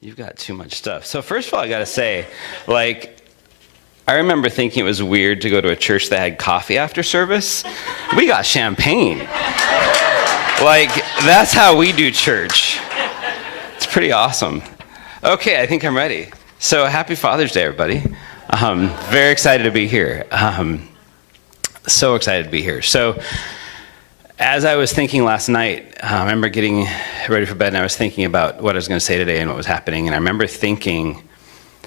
You've got too much stuff. So first of all, I got to say, I remember thinking it was weird to go to a church that had coffee after service. We got champagne. That's how we do church. It's pretty awesome. Okay, I think I'm ready. So happy Father's Day, everybody. Very excited to be here. So excited to be here. So as I was thinking last night, I remember getting ready for bed and I was thinking about what I was going to say today and what was happening. And I remember thinking,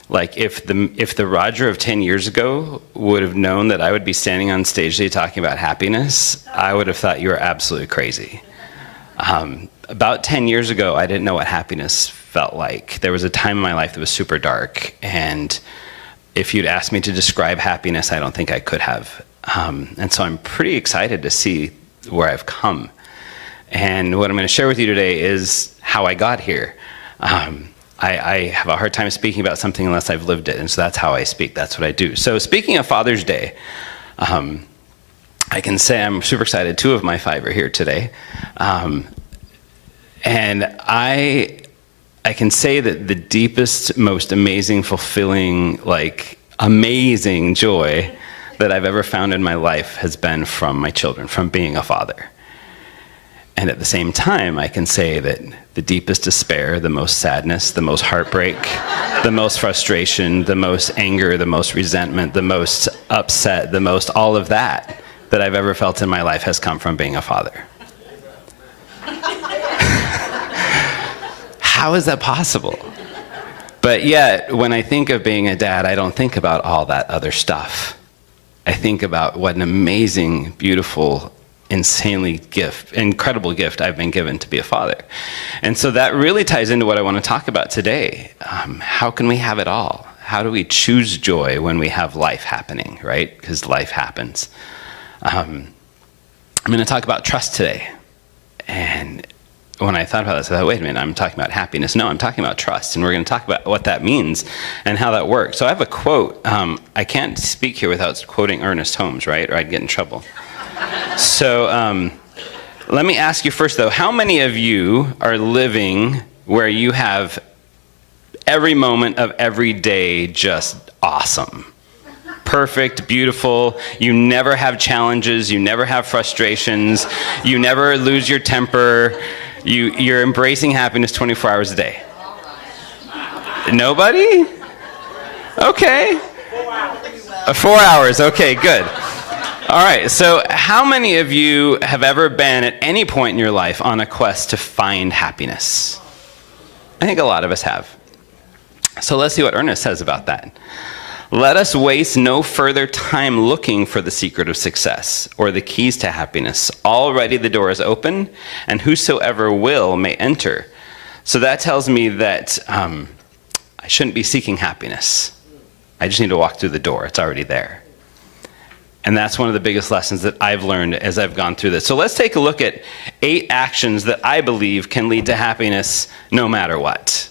if the Roger of 10 years ago would have known that I would be standing on stage today talking about happiness, I would have thought you were absolutely crazy. About 10 years ago, I didn't know what happiness felt like. There was a time in my life that was super dark. And if you'd asked me to describe happiness, I don't think I could have. And so I'm pretty excited to see where I've come. And what I'm going to share with you today is how I got here. I have a hard time speaking about something unless I've lived it, and so that's how I speak. That's what I do. So speaking of Father's Day, I can say I'm super excited. 2 of my 5 are here today. And I can say that the deepest, most amazing, fulfilling, amazing joy that I've ever found in my life has been from my children, from being a father. And at the same time, I can say that the deepest despair, the most sadness, the most heartbreak, the most frustration, the most anger, the most resentment, the most upset, the most all of that I've ever felt in my life has come from being a father. How is that possible? But yet, when I think of being a dad, I don't think about all that other stuff. I think about what an amazing, beautiful, incredible gift I've been given to be a father. And so that really ties into what I want to talk about today. How can we have it all? How do we choose joy when we have life happening, right? Because life happens. I'm going to talk about trust today. And when I thought about this, I thought, wait a minute, I'm talking about happiness. No, I'm talking about trust. And we're going to talk about what that means and how that works. So I have a quote. I can't speak here without quoting Ernest Holmes, right? Or I'd get in trouble. So let me ask you first, though, how many of you are living where you have every moment of every day just awesome? Perfect, beautiful, you never have challenges, you never have frustrations, you never lose your temper, you're embracing happiness 24 hours a day. Nobody? Okay. 4 hours, okay, good. All right, so how many of you have ever been at any point in your life on a quest to find happiness? I think a lot of us have. So let's see what Ernest says about that. Let us waste no further time looking for the secret of success or the keys to happiness. Already the door is open, and whosoever will may enter. So that tells me that I shouldn't be seeking happiness. I just need to walk through the door. It's already there. And that's one of the biggest lessons that I've learned as I've gone through this. So let's take a look at 8 actions that I believe can lead to happiness no matter what.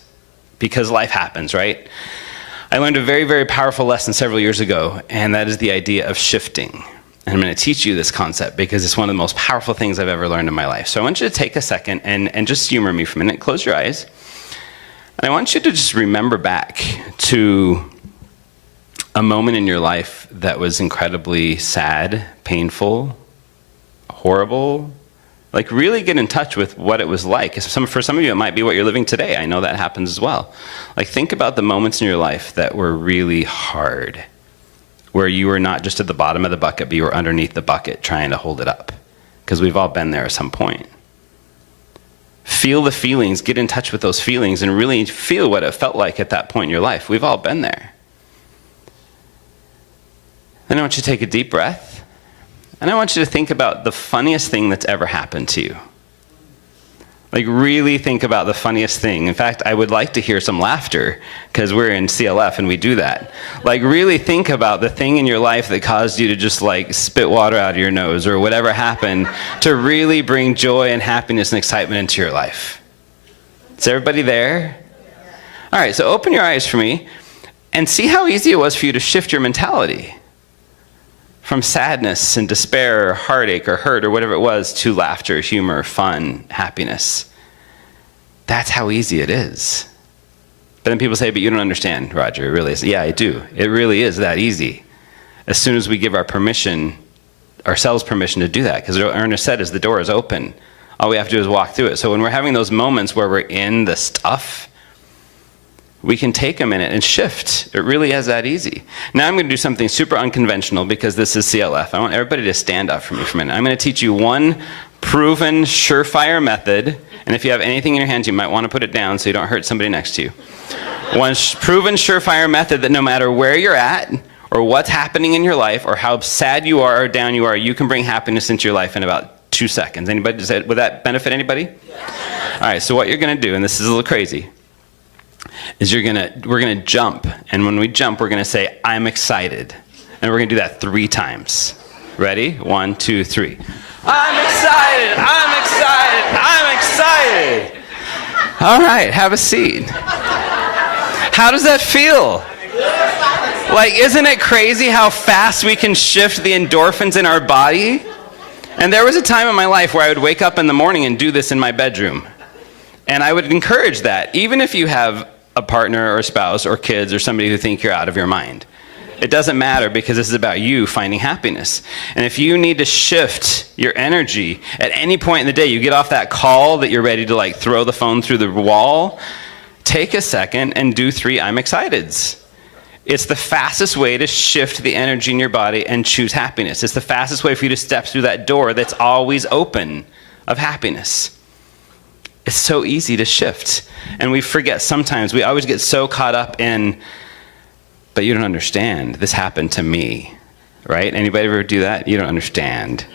Because life happens, right? I learned a very, very powerful lesson several years ago, and that is the idea of shifting. And I'm going to teach you this concept because it's one of the most powerful things I've ever learned in my life. So I want you to take a second and just humor me for a minute. Close your eyes. And I want you to just remember back to a moment in your life that was incredibly sad, painful, horrible. Really get in touch with what it was like. For some of you, it might be what you're living today. I know that happens as well. Think about the moments in your life that were really hard, where you were not just at the bottom of the bucket, but you were underneath the bucket trying to hold it up. Because we've all been there at some point. Feel the feelings, get in touch with those feelings, and really feel what it felt like at that point in your life. We've all been there. Then I want you to take a deep breath. And I want you to think about the funniest thing that's ever happened to you. Really think about the funniest thing. In fact, I would like to hear some laughter, because we're in CLF and we do that. Really think about the thing in your life that caused you to just spit water out of your nose, or whatever happened to really bring joy and happiness and excitement into your life. Is everybody there? All right, so open your eyes for me and see how easy it was for you to shift your mentality. From sadness and despair or heartache or hurt or whatever it was to laughter, humor, fun, happiness. That's how easy it is. But then people say, but you don't understand, Roger. It really is. Yeah, I do. It really is that easy. As soon as we give ourselves permission to do that, because Ernest said, as the door is open, all we have to do is walk through it. So when we're having those moments where we're in the stuff, we can take a minute and shift. It really is that easy. Now I'm going to do something super unconventional because this is CLF. I want everybody to stand up for me for a minute. I'm going to teach you one proven, surefire method. And if you have anything in your hands, you might want to put it down so you don't hurt somebody next to you. One proven, surefire method that no matter where you're at, or what's happening in your life, or how sad you are or down you are, you can bring happiness into your life in about 2 seconds. Anybody? Would that benefit anybody? Yeah. All right, so what you're going to do, and this is a little crazy, is we're going to jump. And when we jump, we're going to say, I'm excited. And we're going to do that 3 times. Ready? 1, 2, 3. I'm excited! I'm excited! I'm excited! All right, have a seat. How does that feel? Like, isn't it crazy how fast we can shift the endorphins in our body? And there was a time in my life where I would wake up in the morning and do this in my bedroom. And I would encourage that, even if you have a partner or a spouse or kids or somebody who think you're out of your mind. It doesn't matter, because this is about you finding happiness. And if you need to shift your energy at any point in the day, you get off that call that you're ready to like throw the phone through the wall, take a second and do 3 I'm exciteds. It's the fastest way to shift the energy in your body and choose happiness. It's the fastest way for you to step through that door that's always open of happiness. It's so easy to shift. And we forget sometimes, we always get so caught up in, but you don't understand. This happened to me, right? Anybody ever do that? You don't understand.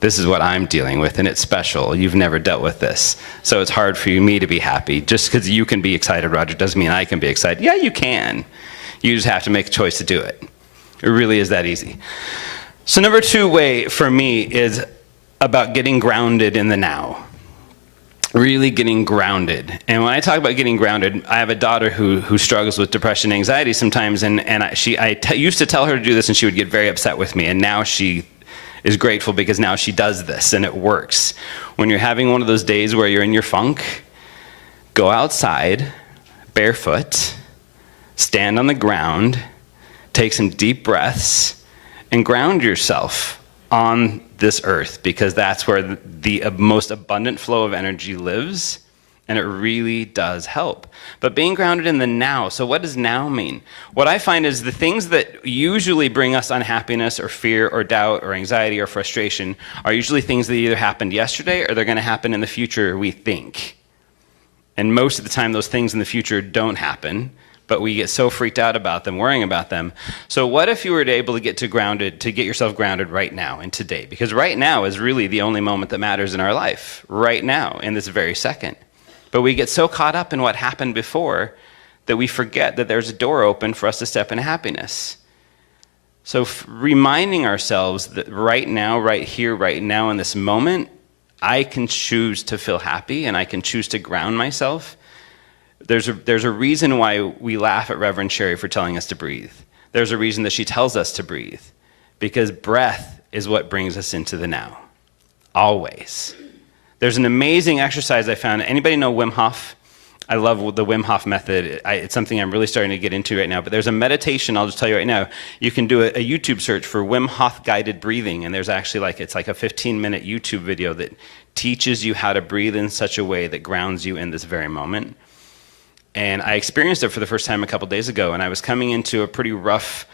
This is what I'm dealing with, and it's special. You've never dealt with this. So it's hard for me to be happy. Just because you can be excited, Roger, doesn't mean I can be excited. Yeah, you can. You just have to make a choice to do it. It really is that easy. So number 2 way for me is about getting grounded in the now. Really getting grounded. And when I talk about getting grounded, I have a daughter who struggles with depression and anxiety sometimes, and I used to tell her to do this, and she would get very upset with me, and now she is grateful because now she does this, and it works. When you're having one of those days where you're in your funk, go outside, barefoot, stand on the ground, take some deep breaths, and ground yourself on this earth, because that's where the most abundant flow of energy lives, and it really does help. But being grounded in the now, so what does now mean? What I find is the things that usually bring us unhappiness or fear or doubt or anxiety or frustration are usually things that either happened yesterday or they're going to happen in the future, we think. And most of the time those things in the future don't happen, but we get so freaked out about them, worrying about them. So what if you were able to get yourself grounded right now and today? Because right now is really the only moment that matters in our life, right now, in this very second. But we get so caught up in what happened before that we forget that there's a door open for us to step into happiness. So reminding ourselves that right now, right here, right now, in this moment, I can choose to feel happy and I can choose to ground myself. There's a reason why we laugh at Reverend Sherry for telling us to breathe. There's a reason that she tells us to breathe, because breath is what brings us into the now, always. There's an amazing exercise I found. Anybody know Wim Hof? I love the Wim Hof method. It's something I'm really starting to get into right now, but there's a meditation, I'll just tell you right now. You can do a YouTube search for Wim Hof guided breathing, and there's actually it's like a 15-minute YouTube video that teaches you how to breathe in such a way that grounds you in this very moment. And I experienced it for the first time a couple days ago, and I was coming into a pretty rough,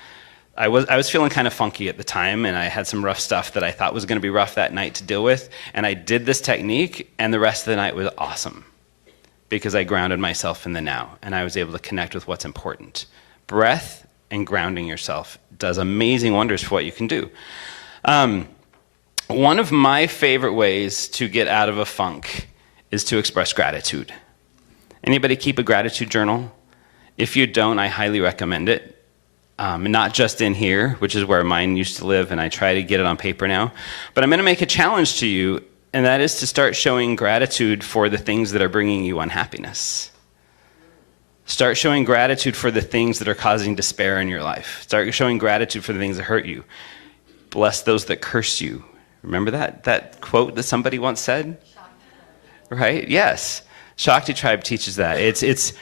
I was feeling kind of funky at the time, and I had some rough stuff that I thought was going to be rough that night to deal with, and I did this technique, and the rest of the night was awesome, because I grounded myself in the now, and I was able to connect with what's important. Breath and grounding yourself does amazing wonders for what you can do. One of my favorite ways to get out of a funk is to express gratitude. Anybody keep a gratitude journal? If you don't, I highly recommend it. Not just in here, which is where mine used to live, and I try to get it on paper now. But I'm going to make a challenge to you, and that is to start showing gratitude for the things that are bringing you unhappiness. Start showing gratitude for the things that are causing despair in your life. Start showing gratitude for the things that hurt you. Bless those that curse you. Remember that quote that somebody once said? Right? Yes. Shakti Tribe teaches that. It's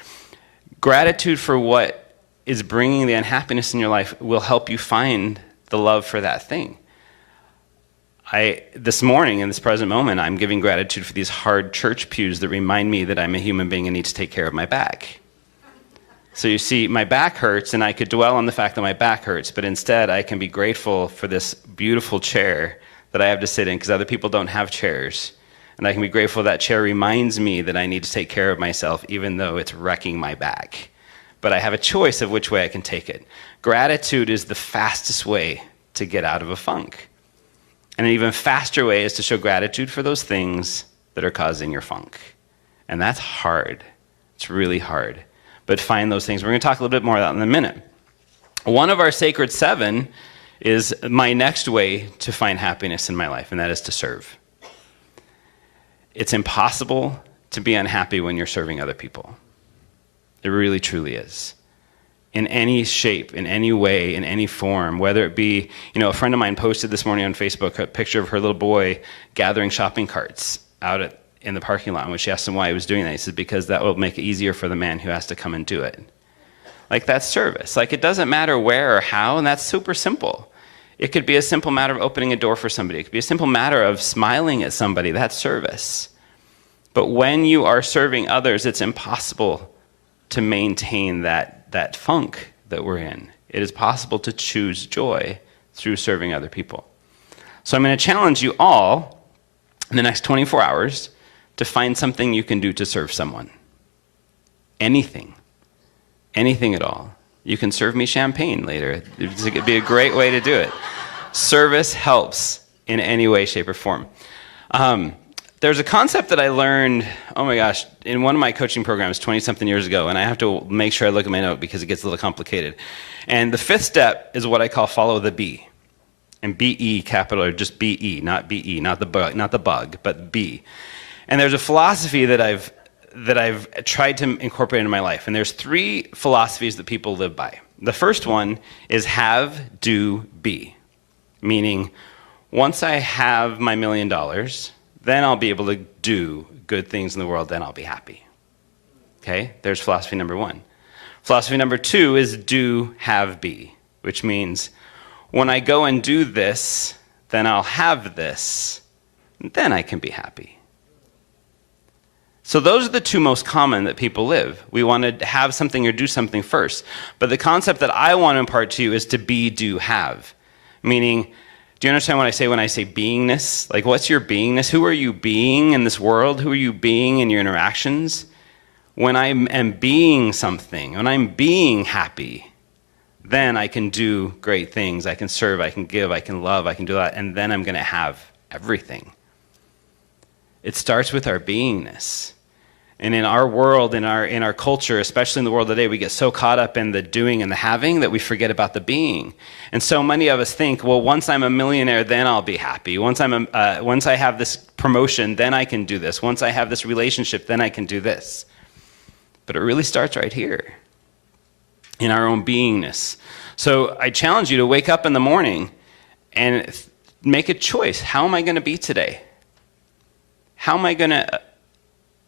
Gratitude for what is bringing the unhappiness in your life will help you find the love for that thing. This morning, in this present moment, I'm giving gratitude for these hard church pews that remind me that I'm a human being and need to take care of my back. So you see, my back hurts, and I could dwell on the fact that my back hurts, but instead I can be grateful for this beautiful chair that I have to sit in because other people don't have chairs. And I can be grateful that chair reminds me that I need to take care of myself even though it's wrecking my back. But I have a choice of which way I can take it. Gratitude is the fastest way to get out of a funk. And an even faster way is to show gratitude for those things that are causing your funk. And that's hard. It's really hard. But find those things. We're going to talk a little bit more about that in a minute. One of our sacred 7 is my next way to find happiness in my life, and that is to serve. It's impossible to be unhappy when you're serving other people. It really, truly is. In any shape, in any way, in any form, whether it be, a friend of mine posted this morning on Facebook a picture of her little boy gathering shopping carts out in the parking lot, in which she asked him why he was doing that. He said, because that will make it easier for the man who has to come and do it. Like, that's service. Like, it doesn't matter where or how, and that's super simple. It could be a simple matter of opening a door for somebody. It could be a simple matter of smiling at somebody. That's service. But when you are serving others, it's impossible to maintain that funk that we're in. It is possible to choose joy through serving other people. So I'm going to challenge you all in the next 24 hours to find something you can do to serve someone. Anything at all. You can serve me champagne later. It'd be a great way to do it. Service helps in any way, shape, or form. There's a concept that I learned, in one of my coaching programs 20-something years ago, and I have to make sure I look at my note because it gets a little complicated. And the 5th step is what I call follow the B. And B-E, capital, or just B-E, not B-E, not the bug, but B. And there's a philosophy that I've tried to incorporate into my life. And there's 3 philosophies that people live by. The first one is have, do, be. Meaning, once I have my $1 million, then I'll be able to do good things in the world, then I'll be happy. Okay? There's philosophy number 1. Philosophy number 2 is do, have, be, which means when I go and do this, then I'll have this, then I can be happy. So those are the 2 most common that people live. We want to have something or do something first. But the concept that I want to impart to you is to be, do, have. Meaning, do you understand what I say beingness? Like, what's your beingness? Who are you being in this world? Who are you being in your interactions? When I am being something, when I'm being happy, then I can do great things. I can serve, I can give, I can love, I can do that, and then I'm going to have everything. It starts with our beingness. And in our world, in our culture, especially in the world today, we get so caught up in the doing and the having that we forget about the being. And so many of us think, well, once I'm a millionaire, then I'll be happy. Once I have this promotion, then I can do this. Once I have this relationship, then I can do this. But it really starts right here, in our own beingness. So I challenge you to wake up in the morning and make a choice. How am I going to be today? How am I going to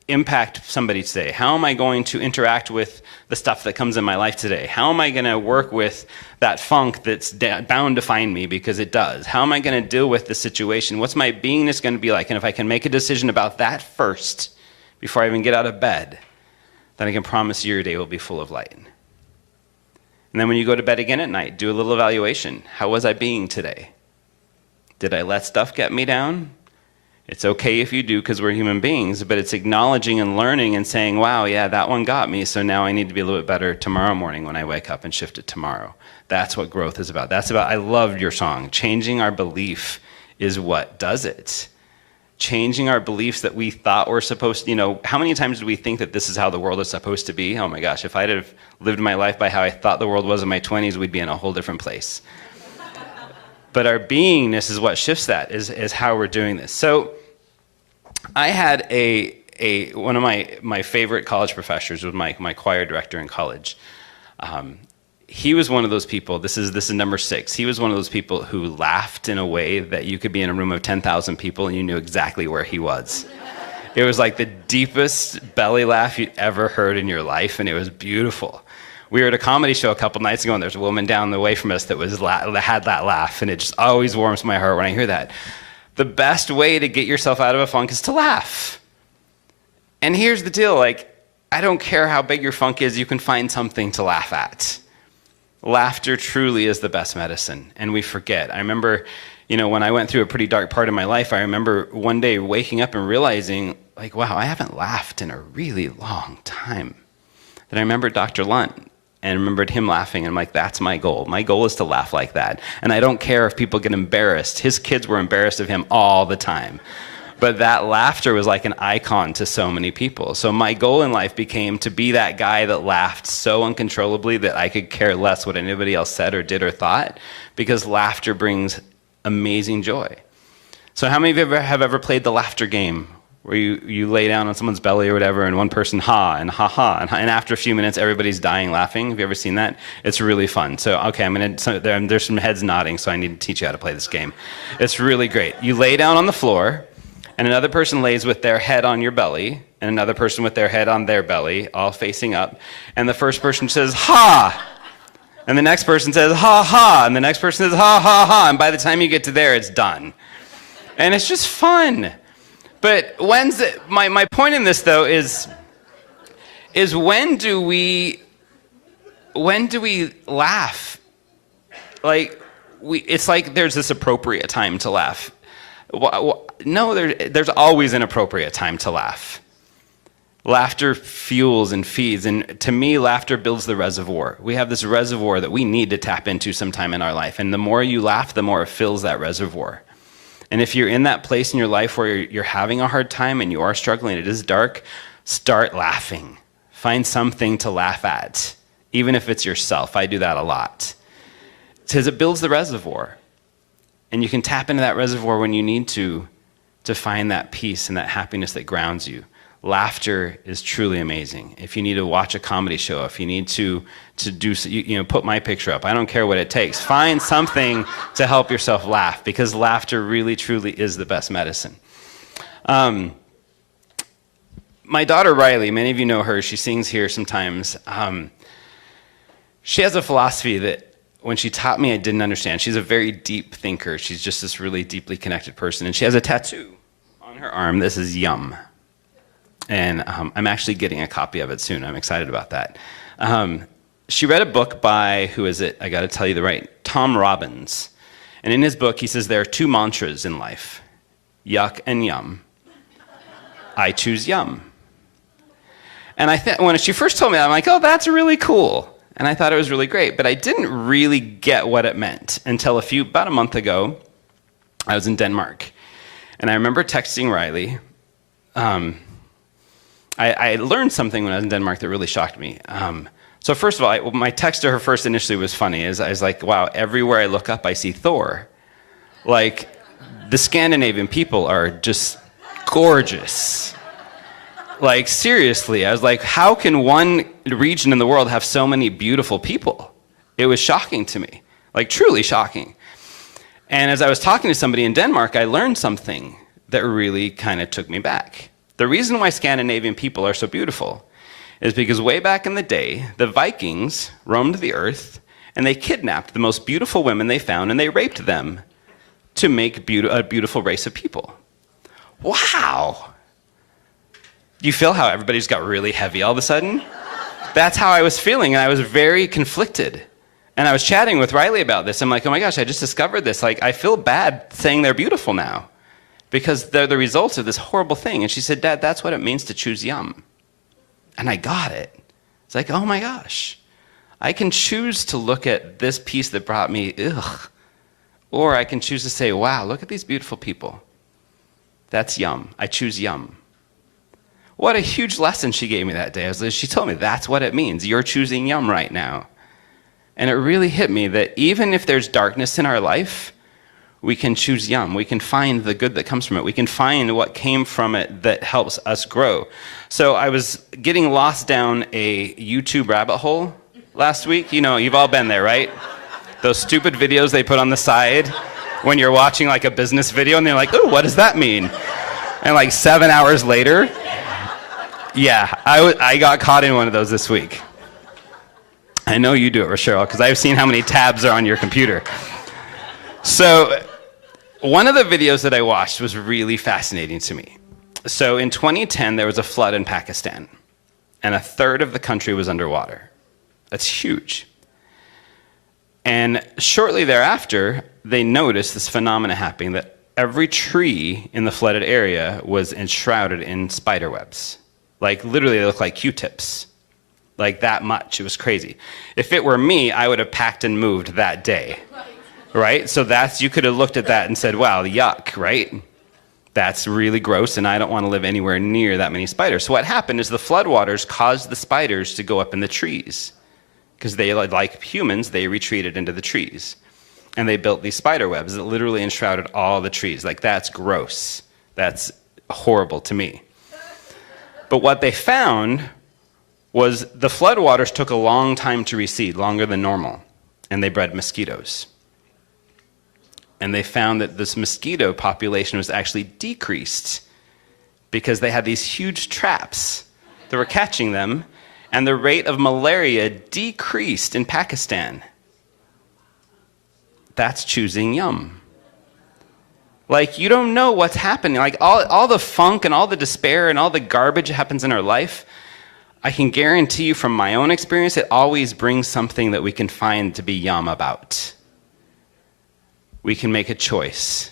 impact somebody today? How am I going to interact with the stuff that comes in my life today? How am I going to work with that funk that's bound to find me, because it does? How am I going to deal with the situation? What's my beingness going to be like? And if I can make a decision about that first, before I even get out of bed, then I can promise you your day will be full of light. And then when you go to bed again at night, do a little evaluation. How was I being today? Did I let stuff get me down? It's okay if you do, because we're human beings, but it's acknowledging and learning and saying, wow, yeah, that one got me, so now I need to be a little bit better tomorrow morning when I wake up and shift it tomorrow. That's what growth is about. I loved your song. Changing our belief is what does it. Changing our beliefs that we thought were supposed to, how many times do we think that this is how the world is supposed to be? Oh my gosh, if I'd have lived my life by how I thought the world was in my 20s, we'd be in a whole different place. But our beingness is what shifts that, is how we're doing this. So I had one of my favorite college professors was my choir director in college. He was one of those people, this is number 6, he was one of those people who laughed in a way that you could be in a room of 10,000 people and you knew exactly where he was. It was like the deepest belly laugh you'd ever heard in your life, and it was beautiful. We were at a comedy show a couple nights ago, and there's a woman down the way from us that had that laugh, and it just always warms my heart when I hear that. The best way to get yourself out of a funk is to laugh. And here's the deal, like, I don't care how big your funk is, you can find something to laugh at. Laughter truly is the best medicine, and we forget. I remember, when I went through a pretty dark part of my life, I remember one day waking up and realizing, like, wow, I haven't laughed in a really long time. Then I remembered Dr. Lunt and remembered him laughing, and I'm like, that's my goal. My goal is to laugh like that. And I don't care if people get embarrassed. His kids were embarrassed of him all the time. But that laughter was like an icon to so many people. So my goal in life became to be that guy that laughed so uncontrollably that I could care less what anybody else said or did or thought, because laughter brings amazing joy. So how many of you have ever played the laughter game, where you lay down on someone's belly or whatever, and one person ha, and and after a few minutes, everybody's dying laughing? Have you ever seen that? It's really fun. So, okay, there's some heads nodding, so I need to teach you how to play this game. It's really great. You lay down on the floor, and another person lays with their head on your belly, and another person with their head on their belly, all facing up, and the first person says, ha! And the next person says, ha, ha! And the next person says, ha, ha, ha! And by the time you get to there, it's done. And it's just fun. But my point in this, though, is when do we laugh? Like, it's like there's this appropriate time to laugh. No, there's always an appropriate time to laugh. Laughter fuels and feeds, and to me, laughter builds the reservoir. We have this reservoir that we need to tap into sometime in our life, and the more you laugh, the more it fills that reservoir. And if you're in that place in your life where you're having a hard time and you are struggling, it is dark, start laughing. Find something to laugh at, even if it's yourself. I do that a lot. Because it builds the reservoir. And you can tap into that reservoir when you need to find that peace and that happiness that grounds you. Laughter is truly amazing. If you need to watch a comedy show, if you need to do, put my picture up. I don't care what it takes. Find something to help yourself laugh, because laughter really, truly is the best medicine. My daughter Riley, many of you know her. She sings here sometimes. She has a philosophy that when she taught me, I didn't understand. She's a very deep thinker. She's just this really deeply connected person. And she has a tattoo on her arm. This is Yum. And I'm actually getting a copy of it soon. I'm excited about that. She read a book by, who is it? I got to tell you Tom Robbins. And in his book, he says there are two mantras in life: yuck and yum. I choose yum. And when she first told me that, I'm like, oh, that's really cool. And I thought it was really great, but I didn't really get what it meant until about a month ago. I was in Denmark, and I remember texting Riley. I learned something when I was in Denmark that really shocked me. So first of all, my text to her first initially was funny. I was like, wow, everywhere I look up, I see Thor. Like, the Scandinavian people are just gorgeous. Like, seriously, I was like, how can one region in the world have so many beautiful people? It was shocking to me, like truly shocking. And as I was talking to somebody in Denmark, I learned something that really kind of took me back. The reason why Scandinavian people are so beautiful is because way back in the day, the Vikings roamed the earth, and they kidnapped the most beautiful women they found, and they raped them to make a beautiful race of people. Wow! You feel how everybody's got really heavy all of a sudden? That's how I was feeling, and I was very conflicted. And I was chatting with Riley about this. I'm like, oh my gosh, I just discovered this. Like, I feel bad saying they're beautiful now, because they're the result of this horrible thing. And she said, Dad, that's what it means to choose yum. And I got it. It's like, oh my gosh. I can choose to look at this piece that brought me, ugh. Or I can choose to say, wow, look at these beautiful people. That's yum. I choose yum. What a huge lesson she gave me that day. She told me that's what it means. You're choosing yum right now. And it really hit me that even if there's darkness in our life, we can choose yum. We can find the good that comes from it. We can find what came from it that helps us grow. So I was getting lost down a YouTube rabbit hole last week. You know, you've all been there, right? Those stupid videos they put on the side when you're watching like a business video and they're like, ooh, what does that mean? And like 7 hours later, yeah, I got caught in one of those this week. I know you do it, Rochelle, because I've seen how many tabs are on your computer. So one of the videos that I watched was really fascinating to me. So in 2010, there was a flood in Pakistan, and a third of the country was underwater. That's huge. And shortly thereafter, they noticed this phenomena happening, that every tree in the flooded area was enshrouded in spider webs. Like, literally, they looked like Q-tips. Like, that much. It was crazy. If it were me, I would have packed and moved that day. Right? So you could have looked at that and said, wow, yuck, right? That's really gross, and I don't want to live anywhere near that many spiders. So what happened is the floodwaters caused the spiders to go up in the trees. Because they, like humans, they retreated into the trees. And they built these spider webs that literally enshrouded all the trees. Like, that's gross. That's horrible to me. But what they found was the floodwaters took a long time to recede, longer than normal. And they bred mosquitoes. And they found that this mosquito population was actually decreased because they had these huge traps that were catching them, and the rate of malaria decreased in Pakistan. That's choosing yum. Like, you don't know what's happening. Like, all the funk and all the despair and all the garbage that happens in our life, I can guarantee you from my own experience, it always brings something that we can find to be yum about. We can make a choice.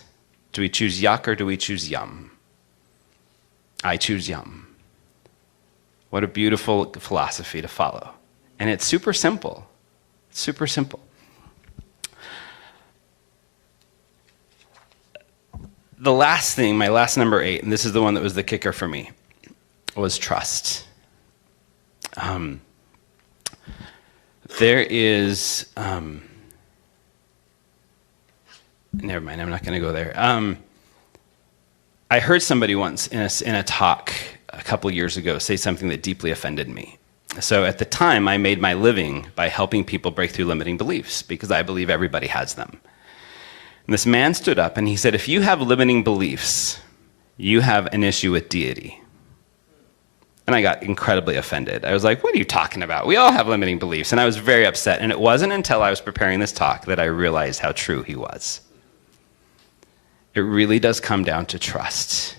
Do we choose yuck or do we choose yum? I choose yum. What a beautiful philosophy to follow. And it's super simple. It's super simple. The last thing, my last number 8, and this is the one that was the kicker for me, was trust. There is... never mind, I'm not going to go there. I heard somebody once in a talk a couple years ago say something that deeply offended me. So at the time, I made my living by helping people break through limiting beliefs, because I believe everybody has them. And this man stood up and he said, if you have limiting beliefs, you have an issue with deity. And I got incredibly offended. I was like, what are you talking about? We all have limiting beliefs. And I was very upset. And it wasn't until I was preparing this talk that I realized how true he was. It really does come down to trust.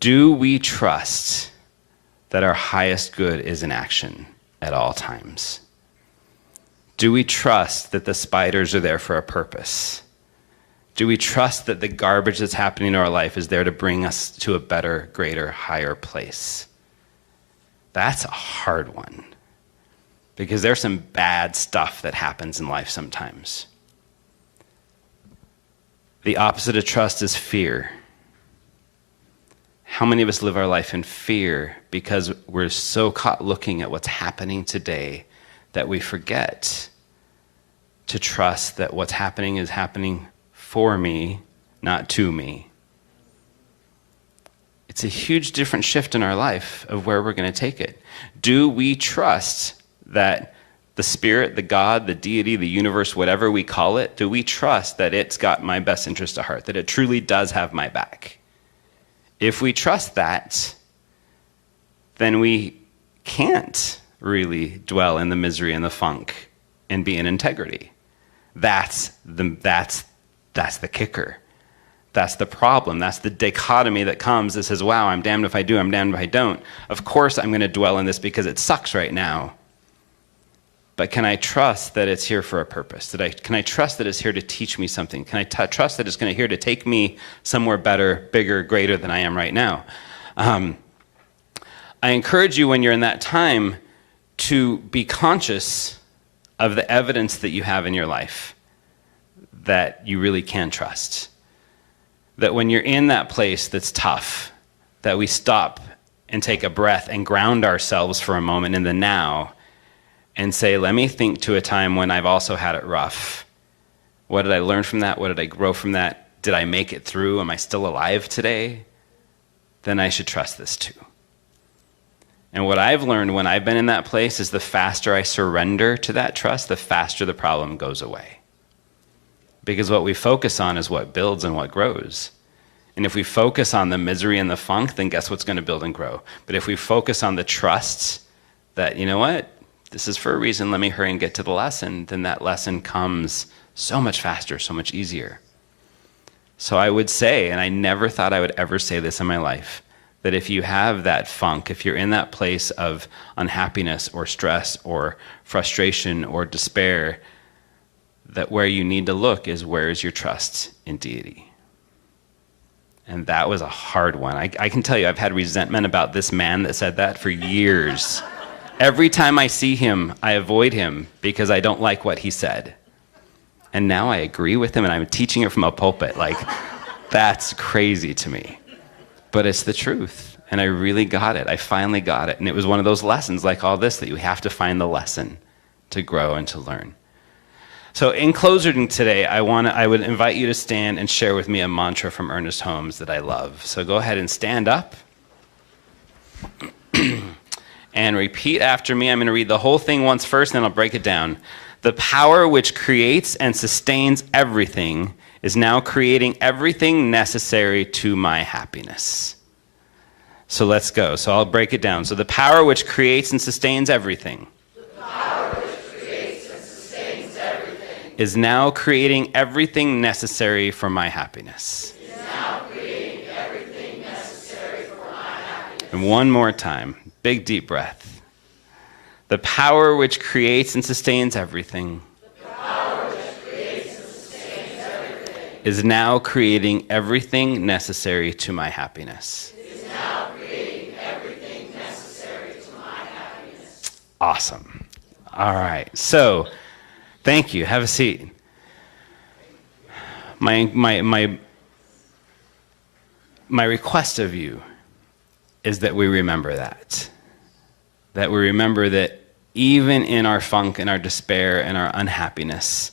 Do we trust that our highest good is in action at all times? Do we trust that the spiders are there for a purpose? Do we trust that the garbage that's happening in our life is there to bring us to a better, greater, higher place? That's a hard one, because there's some bad stuff that happens in life sometimes. The opposite of trust is fear. How many of us live our life in fear because we're so caught looking at what's happening today that we forget to trust that what's happening is happening for me, not to me? It's a huge different shift in our life of where we're going to take it. Do we trust that the Spirit, the God, the deity, the universe, whatever we call it, do we trust that it's got my best interest at heart, that it truly does have my back? If we trust that, then we can't really dwell in the misery and the funk and be in integrity. That's the kicker. That's the problem. That's the dichotomy that comes that says, wow, I'm damned if I do, I'm damned if I don't. Of course I'm going to dwell in this because it sucks right now. But can I trust that it's here for a purpose? Can I trust that it's here to teach me something? Can I trust that it's going to here to take me somewhere better, bigger, greater than I am right now? I encourage you, when you're in that time, to be conscious of the evidence that you have in your life that you really can trust. That when you're in that place that's tough, that we stop and take a breath and ground ourselves for a moment in the now and say, let me think to a time when I've also had it rough. What did I learn from that? What did I grow from that? Did I make it through? Am I still alive today? Then I should trust this too. And what I've learned when I've been in that place is the faster I surrender to that trust, the faster the problem goes away. Because what we focus on is what builds and what grows. And if we focus on the misery and the funk, then guess what's going to build and grow? But if we focus on the trust that, you know what, this is for a reason, let me hurry and get to the lesson, then that lesson comes so much faster, so much easier. So I would say, and I never thought I would ever say this in my life, that if you have that funk, if you're in that place of unhappiness or stress or frustration or despair, that where you need to look is, where is your trust in deity? And that was a hard one. I can tell you, I've had resentment about this man that said that for years. Every time I see him, I avoid him because I don't like what he said. And now I agree with him, and I'm teaching it from a pulpit. Like, that's crazy to me. But it's the truth, and I really got it. I finally got it. And it was one of those lessons like all this, that you have to find the lesson to grow and to learn. So in closing today, I would invite you to stand and share with me a mantra from Ernest Holmes that I love. So go ahead and stand up and repeat after me. I'm going to read the whole thing once first, and then I'll break it down. The power which creates and sustains everything is now creating everything necessary to my happiness. So let's go. So I'll break it down. So the power which creates and sustains everything is now creating everything necessary for my happiness. And one more time, big deep breath. The power which creates and sustains everything is now creating everything necessary to my happiness. Awesome. All right. So, thank you. Have a seat. My request of you is that we remember that. That we remember that even in our funk and our despair and our unhappiness,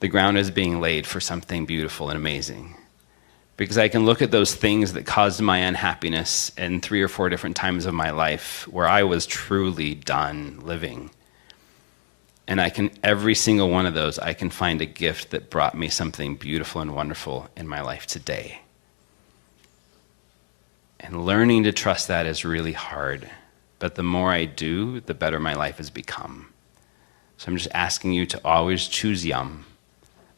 the ground is being laid for something beautiful and amazing. Because I can look at those things that caused my unhappiness in 3 or 4 different times of my life where I was truly done living. And every single one of those, I can find a gift that brought me something beautiful and wonderful in my life today. And learning to trust that is really hard. But the more I do, the better my life has become. So I'm just asking you to always choose yum,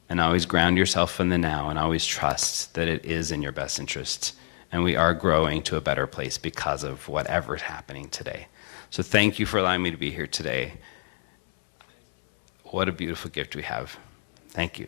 and always ground yourself in the now, and always trust that it is in your best interest. And we are growing to a better place because of whatever is happening today. So thank you for allowing me to be here today. What a beautiful gift we have. Thank you.